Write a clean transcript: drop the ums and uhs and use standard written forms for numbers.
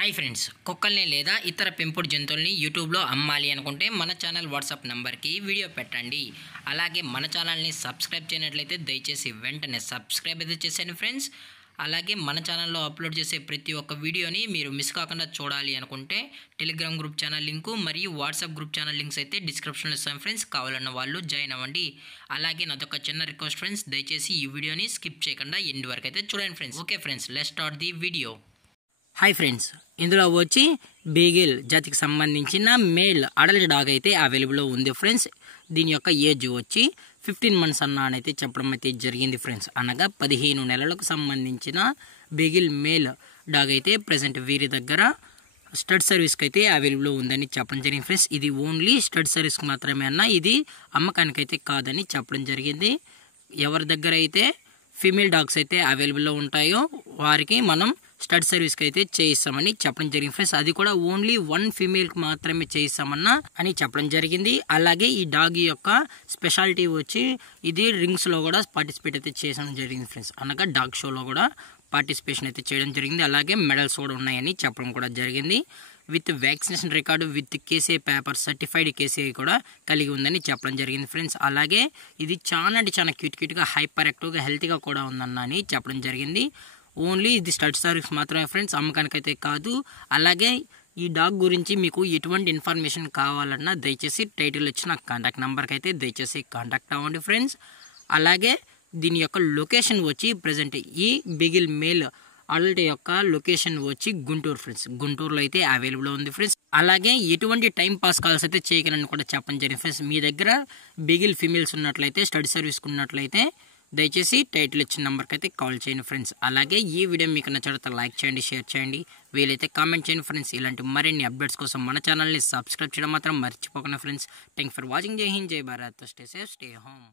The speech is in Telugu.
హాయ్ ఫ్రెండ్స్, కుక్కల్ని లేదా ఇతర పెంపుడు జంతువుల్ని యూట్యూబ్లో అమ్మాలి అనుకుంటే మన ఛానల్ వాట్సాప్ నెంబర్కి వీడియో పెట్టండి. అలాగే మన ఛానల్ని సబ్స్క్రైబ్ చేయనట్లయితే దయచేసి వెంటనే సబ్స్క్రైబ్ అయితే చేసేయండి ఫ్రెండ్స్. అలాగే మన ఛానల్లో అప్లోడ్ చేసే ప్రతి ఒక్క వీడియోని మీరు మిస్ కాకుండా చూడాలి అనుకుంటే టెలిగ్రామ్ గ్రూప్ ఛానల్ లింకు మరియు వాట్సాప్ గ్రూప్ ఛానల్ లింక్స్ అయితే డిస్క్రిప్షన్లో ఇస్తాను ఫ్రెండ్స్. కావాలన్న వాళ్ళు జాయిన్ అవ్వండి. అలాగే నాదొక చిన్న రిక్వెస్ట్ ఫ్రెండ్స్, దయచేసి ఈ వీడియోని స్కిప్ చేయకుండా ఎండ్ వరకు అయితే చూడండి friends. Okay friends, let's start the video. Hi friends, ఇందులో వచ్చి బీగిల్ జాతికి సంబంధించిన మేల్ అడల్ట్ డాగ్ అయితే అవైలబుల్లో ఉంది ఫ్రెండ్స్. దీని యొక్క ఏజ్ వచ్చి 15 months అన్నైతే చెప్పడం అయితే జరిగింది ఫ్రెండ్స్. అనగా 15 నెలలకు సంబంధించిన బీగిల్ మేల్ డాగ్ అయితే ప్రజెంట్ వీరి దగ్గర స్టడ్ సర్వీస్కి అయితే అవైలబుల్లో ఉందని చెప్పడం జరిగింది ఫ్రెండ్స్. ఇది ఓన్లీ స్టడ్ సర్వీస్కి మాత్రమే అన్న, ఇది అమ్మకానికైతే కాదని చెప్పడం జరిగింది. ఎవరి దగ్గర అయితే ఫీమేల్ డాగ్స్ అయితే అవైలబుల్లో ఉంటాయో వారికి మనం స్టడ్ సర్వీస్కి అయితే చేయిస్తామని చెప్పడం జరిగింది ఫ్రెండ్స్. అది కూడా ఓన్లీ 1 ఫీమేల్కి మాత్రమే చేయిస్తామన్నా అని చెప్పడం జరిగింది. అలాగే ఈ డాగ్ యొక్క స్పెషాలిటీ వచ్చి ఇది రింగ్స్లో కూడా పార్టిసిపేట్ అయితే చేయడం జరిగింది ఫ్రెండ్స్. అనగా డాగ్ షోలో కూడా పార్టిసిపేషన్ అయితే చేయడం జరిగింది. అలాగే మెడల్స్ కూడా ఉన్నాయని చెప్పడం కూడా జరిగింది. With vaccination record with KCI paper certified KCI కూడా కలిగి ఉందని చెప్పడం జరిగింది ఫ్రెండ్స్. అలాగే ఇది చాలా అంటే చాలా క్యూట్గా హైపర్ యాక్టివ్గా హెల్తీగా కూడా ఉందన్న అని చెప్పడం జరిగింది. ఓన్లీ ఇది స్టడ్ సర్వీస్ మాత్రమే ఫ్రెండ్స్, అమ్మకానికైతే కాదు. అలాగే ఈ డాగ్ గురించి మీకు ఎటువంటి ఇన్ఫర్మేషన్ కావాలన్నా దయచేసి టైటిల్ ఇచ్చిన కాంటాక్ట్ నెంబర్కి అయితే దయచేసి కాంటాక్ట్ అవ్వండి ఫ్రెండ్స్. అలాగే దీని యొక్క లొకేషన్ వచ్చి ప్రజెంట్ ఈ బిగిల్ మేల్ అడల్ట్ యొక్క లొకేషన్ వచ్చి గుంటూరు ఫ్రెండ్స్. గుంటూరులో అయితే అవైలబుల్ ఉంది ఫ్రెండ్స్. అలాగే ఎటువంటి టైం పాస్ కాల్స్ అయితే చేయగలని కూడా చెప్పడం జరిగింది ఫ్రెండ్స్. మీ దగ్గర బిగిల్ ఫీమేల్స్ ఉన్నట్లయితే స్టడీ సర్వీస్ ఉన్నట్లయితే దయచేసి టైటిల్ ఇచ్చిన నెంబర్కి అయితే కాల్ చేయండి ఫ్రెండ్స్. అలాగే ఈ వీడియో మీకు నచ్చితే లైక్ చేయండి, షేర్ చేయండి, వీలైతే కామెంట్ చేయండి ఫ్రెండ్స్. ఇలాంటి మరిన్ని అప్డేట్స్ కోసం మన ఛానల్ని సబ్స్క్రైబ్ చేయడం మాత్రం మర్చిపోకండి ఫ్రెండ్స్. Thank for watching. జై హింద్, జై Bharat. Stay safe, stay home.